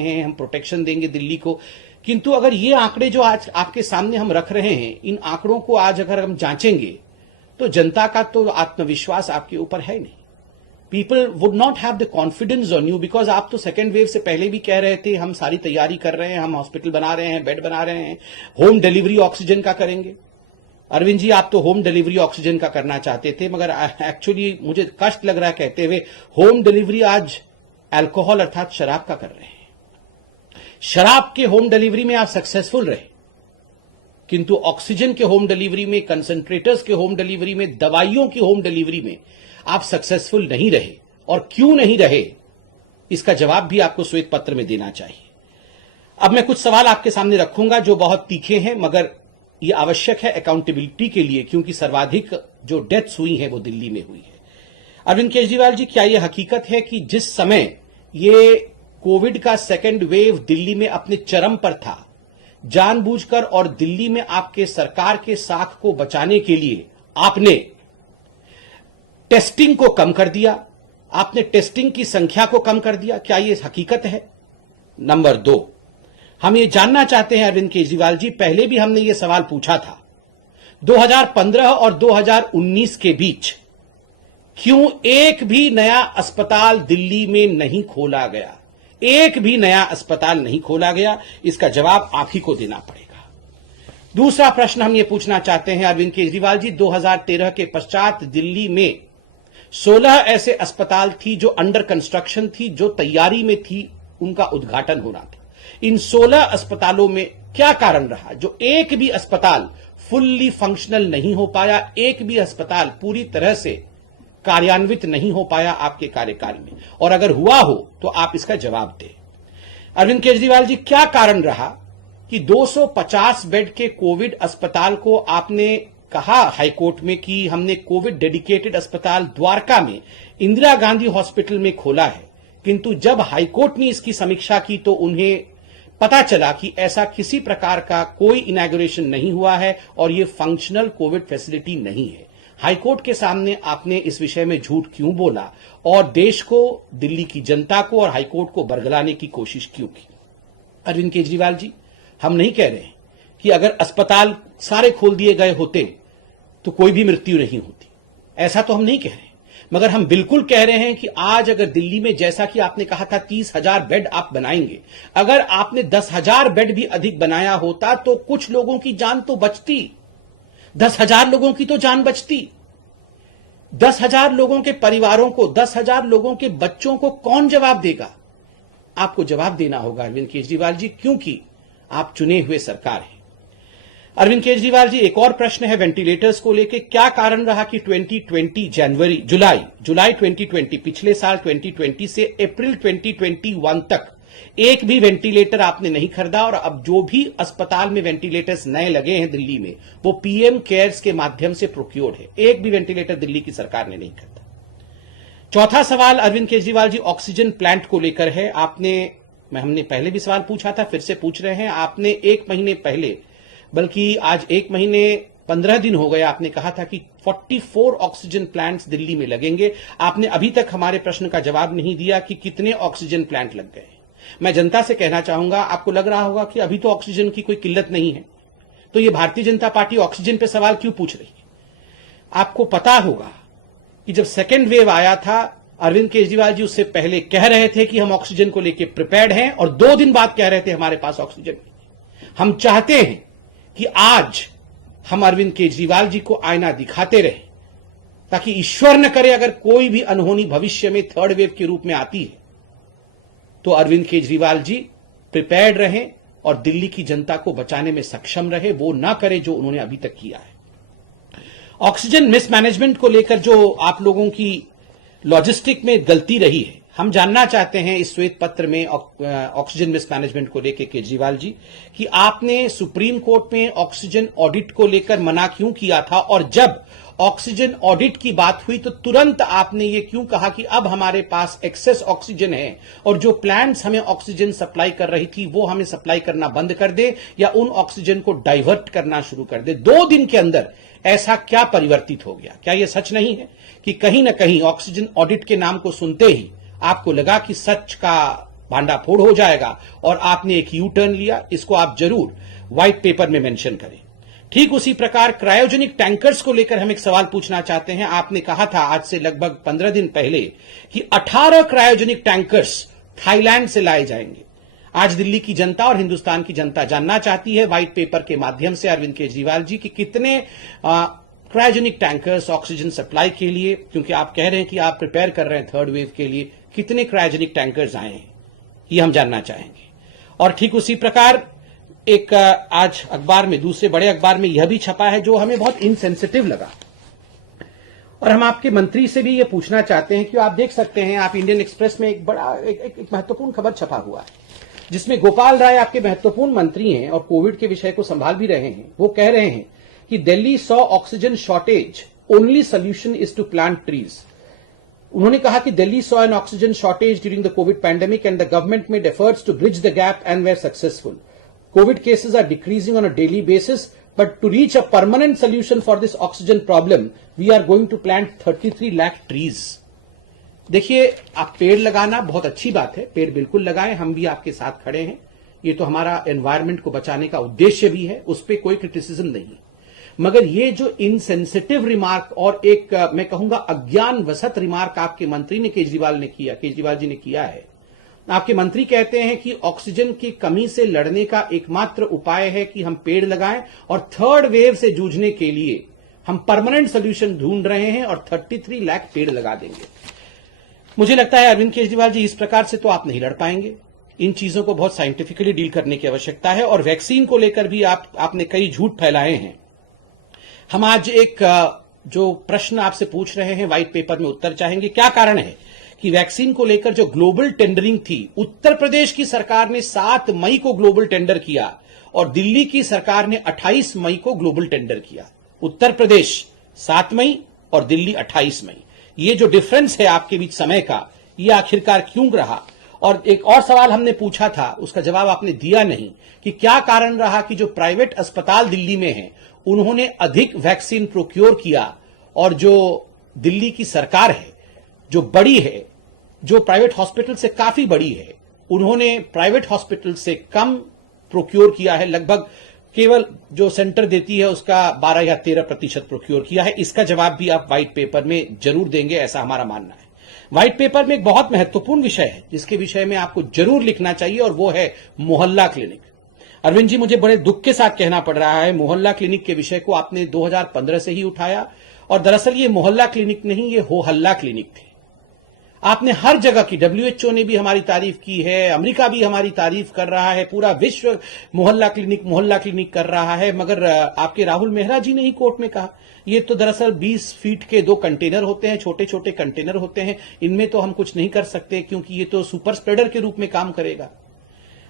हैं, हम प्रोटेक्शन देंगे दिल्ली को। किंतु अगर ये आंकड़े जो आज आपके सामने हम रख रहे हैं, इन आंकड़ों को आज अगर हम जांचेंगे तो जनता का तो आत्मविश्वास आपके ऊपर है नहीं। People would not have the confidence on you, because आप तो सेकेंड वेव से पहले भी कह रहे थे हम सारी तैयारी कर रहे हैं, हम हॉस्पिटल बना रहे हैं, बेड बना रहे हैं, होम डिलीवरी ऑक्सीजन का करेंगे। अरविंद जी, आप तो होम डिलीवरी ऑक्सीजन का करना चाहते थे, मगर एक्चुअली मुझे कष्ट लग रहा है कहते हुए, होम डिलीवरी आज अल्कोहल अर्थात शराब का कर रहे हैं। शराब के होम डिलीवरी में आप सक्सेसफुल रहे, किंतु ऑक्सीजन के होम डिलीवरी में, कंसंट्रेटर्स के होम डिलीवरी में, दवाइयों की होम डिलीवरी में आप सक्सेसफुल नहीं रहे। और क्यों नहीं रहे, इसका जवाब भी आपको श्वेत पत्र में देना चाहिए। अब मैं कुछ सवाल आपके सामने रखूंगा जो बहुत तीखे हैं, मगर यह आवश्यक है अकाउंटेबिलिटी के लिए, क्योंकि सर्वाधिक जो डेथ्स हुई हैं वो दिल्ली में हुई है। अरविंद केजरीवाल जी, क्या यह हकीकत है कि जिस समय ये कोविड का सेकेंड वेव दिल्ली में अपने चरम पर था, जानबूझकर और दिल्ली में आपके सरकार के साख को बचाने के लिए आपने टेस्टिंग को कम कर दिया, आपने टेस्टिंग की संख्या को कम कर दिया, क्या यह हकीकत है? नंबर 2, हम ये जानना चाहते हैं अरविंद केजरीवाल जी, पहले भी हमने ये सवाल पूछा था, 2015 और 2019 के बीच क्यों एक भी नया अस्पताल दिल्ली में नहीं खोला गया? एक भी नया अस्पताल नहीं खोला गया, इसका जवाब आप ही को देना पड़ेगा। दूसरा प्रश्न हम ये पूछना चाहते हैं अरविंद केजरीवाल जी, 2013 के पश्चात दिल्ली में 16 ऐसे अस्पताल थी जो अंडर कंस्ट्रक्शन थी, जो तैयारी में थी, उनका उद्घाटन होना था। इन 16 अस्पतालों में क्या कारण रहा जो एक भी अस्पताल फुल्ली फंक्शनल नहीं हो पाया, एक भी अस्पताल पूरी तरह से कार्यान्वित नहीं हो पाया आपके कार्यकाल में? और अगर हुआ हो तो आप इसका जवाब दें। अरविंद केजरीवाल जी, क्या कारण रहा कि 250 बेड के कोविड अस्पताल को आपने कहा हाईकोर्ट में कि हमने कोविड डेडिकेटेड अस्पताल द्वारका में इंदिरा गांधी हॉस्पिटल में खोला है, किंतु जब हाईकोर्ट ने इसकी समीक्षा की तो उन्हें पता चला कि ऐसा किसी प्रकार का कोई इनॉग्रेशन नहीं हुआ है और यह फंक्शनल कोविड फैसिलिटी नहीं है। हाईकोर्ट के सामने आपने इस विषय में झूठ क्यों बोला और देश को, दिल्ली की जनता को और हाईकोर्ट को बरगलाने की कोशिश क्यों की? अरविंद केजरीवाल जी, हम नहीं कह रहे कि अगर अस्पताल सारे खोल दिए गए होते तो कोई भी मृत्यु नहीं होती, ऐसा तो हम नहीं कह रहे, मगर हम बिल्कुल कह रहे हैं कि आज अगर दिल्ली में, जैसा कि आपने कहा था 30,000 बेड आप बनाएंगे, अगर आपने 10,000 बेड भी अधिक बनाया होता तो कुछ लोगों की जान तो बचती, 10,000 लोगों की तो जान बचती। 10,000 लोगों के परिवारों को, 10,000 लोगों के बच्चों को कौन जवाब देगा? आपको जवाब देना होगा अरविंद केजरीवाल जी, क्योंकि आप चुने हुए सरकार हैं। अरविंद केजरीवाल जी, एक और प्रश्न है वेंटिलेटर्स को लेकर, क्या कारण रहा कि 2020 जुलाई 2020, पिछले साल 2020 से अप्रैल 2021 तक एक भी वेंटिलेटर आपने नहीं खरीदा, और अब जो भी अस्पताल में वेंटिलेटर्स नए लगे हैं दिल्ली में वो पीएम केयर्स के माध्यम से प्रोक्योर्ड है, एक भी वेंटिलेटर दिल्ली की सरकार ने नहीं खरीदा। चौथा सवाल अरविंद केजरीवाल जी ऑक्सीजन प्लांट को लेकर है। हमने पहले भी सवाल पूछा था, फिर से पूछ रहे हैं। आपने एक महीने पहले, बल्कि आज 1 महीने 15 दिन हो गए, आपने कहा था कि 44 ऑक्सीजन प्लांट्स दिल्ली में लगेंगे। आपने अभी तक हमारे प्रश्न का जवाब नहीं दिया कि कितने ऑक्सीजन प्लांट लग गए। मैं जनता से कहना चाहूंगा, आपको लग रहा होगा कि अभी तो ऑक्सीजन की कोई किल्लत नहीं है, तो ये भारतीय जनता पार्टी ऑक्सीजन पे सवाल क्यों पूछ रही है? आपको पता होगा कि जब सेकेंड वेव आया था, अरविंद केजरीवाल जी उससे पहले कह रहे थे कि हम ऑक्सीजन को लेकर प्रिपेयर्ड हैं, और 2 दिन बाद कह रहे थे हमारे पास ऑक्सीजन नहीं। हम चाहते हैं कि आज हम अरविंद केजरीवाल जी को आईना दिखाते रहें, ताकि ईश्वर न करे अगर कोई भी अनहोनी भविष्य में थर्ड वेव के रूप में आती है तो अरविंद केजरीवाल जी प्रिपेयर्ड रहें और दिल्ली की जनता को बचाने में सक्षम रहे, वो ना करे जो उन्होंने अभी तक किया है। ऑक्सीजन मिसमैनेजमेंट को लेकर जो आप लोगों की लॉजिस्टिक में गलती रही है, हम जानना चाहते हैं इस श्वेत पत्र में ऑक्सीजन मिसमैनेजमेंट को लेकर केजरीवाल जी, कि आपने सुप्रीम कोर्ट में ऑक्सीजन ऑडिट को लेकर मना क्यों किया था, और जब ऑक्सीजन ऑडिट की बात हुई तो तुरंत आपने ये क्यों कहा कि अब हमारे पास एक्सेस ऑक्सीजन है और जो प्लांट्स हमें ऑक्सीजन सप्लाई कर रही थी वो हमें सप्लाई करना बंद कर दे या उन ऑक्सीजन को डाइवर्ट करना शुरू कर दे? 2 दिन के अंदर ऐसा क्या परिवर्तित हो गया? क्या यह सच नहीं है कि कहीं ना कहीं ऑक्सीजन ऑडिट के नाम को सुनते ही आपको लगा कि सच का भांडाफोड़ हो जाएगा और आपने एक यू टर्न लिया। इसको आप जरूर व्हाइट पेपर में मेंशन करें। ठीक उसी प्रकार क्रायोजेनिक टैंकर्स को लेकर हम एक सवाल पूछना चाहते हैं। आपने कहा था आज से लगभग 15 दिन पहले कि 18 क्रायोजेनिक टैंकर्स थाईलैंड से लाए जाएंगे। आज दिल्ली की जनता और हिंदुस्तान की जनता जानना चाहती है व्हाइट पेपर के माध्यम से अरविंद केजरीवाल जी कि कितने क्रायोजेनिक टैंकर्स ऑक्सीजन सप्लाई के लिए, क्योंकि आप कह रहे हैं कि आप प्रिपेयर कर रहे हैं थर्ड वेव के लिए, कितने क्रायोजेनिक टैंकर्स आए हैं, ये हम जानना चाहेंगे। और ठीक उसी प्रकार एक आज अखबार में, दूसरे बड़े अखबार में यह भी छपा है जो हमें बहुत इनसेंसिटिव लगा, और हम आपके मंत्री से भी यह पूछना चाहते हैं कि आप देख सकते हैं, आप इंडियन एक्सप्रेस में एक बड़ा एक महत्वपूर्ण खबर छपा हुआ है जिसमें गोपाल राय आपके महत्वपूर्ण मंत्री हैं और कोविड के विषय को संभाल भी रहे हैं। वो कह रहे हैं कि Delhi saw oxygen shortage, only solution is to plant trees. उन्होंने कहा कि Delhi saw an oxygen shortage during the COVID pandemic and the government made efforts to bridge the gap and were successful. COVID cases are decreasing on a daily basis, but to reach a permanent solution for this oxygen problem, we are going to plant 33 lakh trees. देखिए, आप पेड़ लगाना बहुत अच्छी बात है, पेड़ बिल्कुल लगाएं, हम भी आपके साथ खड़े हैं। ये तो हमारा एनवायरमेंट को बचाने का उद्देश्य भी है, उस पर कोई क्रिटिसिज्म नहीं। मगर ये जो इनसेंसिटिव रिमार्क और एक मैं कहूंगा अज्ञान वसत रिमार्क आपके मंत्री ने केजरीवाल जी ने किया है। आपके मंत्री कहते हैं कि ऑक्सीजन की कमी से लड़ने का एकमात्र उपाय है कि हम पेड़ लगाएं और थर्ड वेव से जूझने के लिए हम परमानेंट सोल्यूशन ढूंढ रहे हैं और 33 लाख पेड़ लगा देंगे। मुझे लगता है अरविंद केजरीवाल जी, इस प्रकार से तो आप नहीं लड़ पाएंगे। इन चीजों को बहुत साइंटिफिकली डील करने की आवश्यकता है। और वैक्सीन को लेकर भी आपने कई झूठ फैलाए हैं। हम आज एक जो प्रश्न आपसे पूछ रहे हैं व्हाइट पेपर में उत्तर चाहेंगे। क्या कारण है कि वैक्सीन को लेकर जो ग्लोबल टेंडरिंग थी, उत्तर प्रदेश की सरकार ने 7 मई को ग्लोबल टेंडर किया और दिल्ली की सरकार ने 28 मई को ग्लोबल टेंडर किया। उत्तर प्रदेश 7 मई और दिल्ली 28 मई। ये जो डिफरेंस है आपके बीच समय का, ये आखिरकार क्यों रहा? और एक और सवाल हमने पूछा था, उसका जवाब आपने दिया नहीं कि क्या कारण रहा कि जो प्राइवेट अस्पताल दिल्ली में हैं, उन्होंने अधिक वैक्सीन प्रोक्योर किया और जो दिल्ली की सरकार है, जो बड़ी है, जो प्राइवेट हॉस्पिटल से काफी बड़ी है, उन्होंने प्राइवेट हॉस्पिटल से कम प्रोक्योर किया है। लगभग केवल जो सेंटर देती है उसका 12 या 13% प्रोक्योर किया है। इसका जवाब भी आप व्हाइट पेपर में जरूर देंगे, ऐसा हमारा मानना है। व्हाइट पेपर में एक बहुत महत्वपूर्ण विषय है जिसके विषय में आपको जरूर लिखना चाहिए और वो है मोहल्ला क्लिनिक। अरविंद जी, मुझे बड़े दुख के साथ कहना पड़ रहा है, मोहल्ला क्लिनिक के विषय को आपने 2015 से ही उठाया और दरअसल ये मोहल्ला क्लिनिक नहीं, ये हो हल्ला क्लिनिक थे। आपने हर जगह की, WHO ने भी हमारी तारीफ की है, अमेरिका भी हमारी तारीफ कर रहा है, पूरा विश्व मोहल्ला क्लिनिक कर रहा है, मगर आपके राहुल मेहरा जी ने ही कोर्ट में कहा ये तो दरअसल 20 फीट के 2 कंटेनर होते हैं, छोटे छोटे कंटेनर होते हैं, इनमें तो हम कुछ नहीं कर सकते क्योंकि ये तो सुपर स्प्रेडर के रूप में काम करेगा।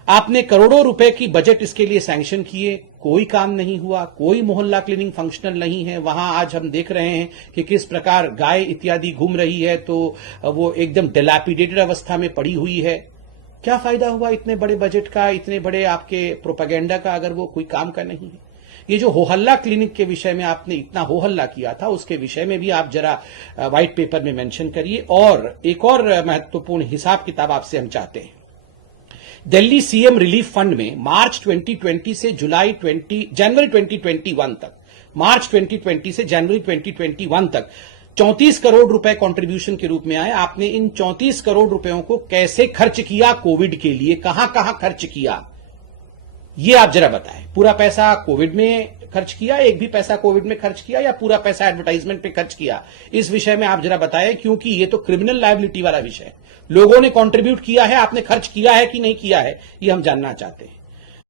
आपने करोड़ों रुपए की बजट इसके लिए सैंक्शन किए, कोई काम नहीं हुआ, कोई मोहल्ला क्लिनिक फंक्शनल नहीं है। वहां आज हम देख रहे हैं कि किस प्रकार गाय इत्यादि घूम रही है, तो वो एकदम डिलैपिडेटेड अवस्था में पड़ी हुई है। क्या फायदा हुआ इतने बड़े बजट का, इतने बड़े आपके प्रोपेगेंडा का, अगर वो कोई काम का नहीं है? ये जो हो हल्ला क्लिनिक के विषय में आपने इतना हो हल्ला किया था, उसके विषय में भी आप जरा व्हाइट पेपर में मेंशन करिए। और एक और महत्वपूर्ण हिसाब किताब आपसे हम चाहते हैं। दिल्ली सीएम रिलीफ फंड में मार्च 2020 से जनवरी 2021 तक, मार्च 2020 से जनवरी 2021 तक 34 करोड़ रुपए कंट्रीब्यूशन के रूप में आए। आपने इन 34 करोड़ रुपयों को कैसे खर्च किया कोविड के लिए, कहां कहां खर्च किया, ये आप जरा बताएं। पूरा पैसा कोविड में खर्च किया, एक भी पैसा कोविड में खर्च किया, या पूरा पैसा एडवर्टाइजमेंट पे खर्च किया? इस विषय में आप जरा बताएं, क्योंकि ये तो क्रिमिनल लायबिलिटी वाला विषय है। लोगों ने कंट्रीब्यूट किया है, आपने खर्च किया है कि नहीं किया है, ये हम जानना चाहते हैं।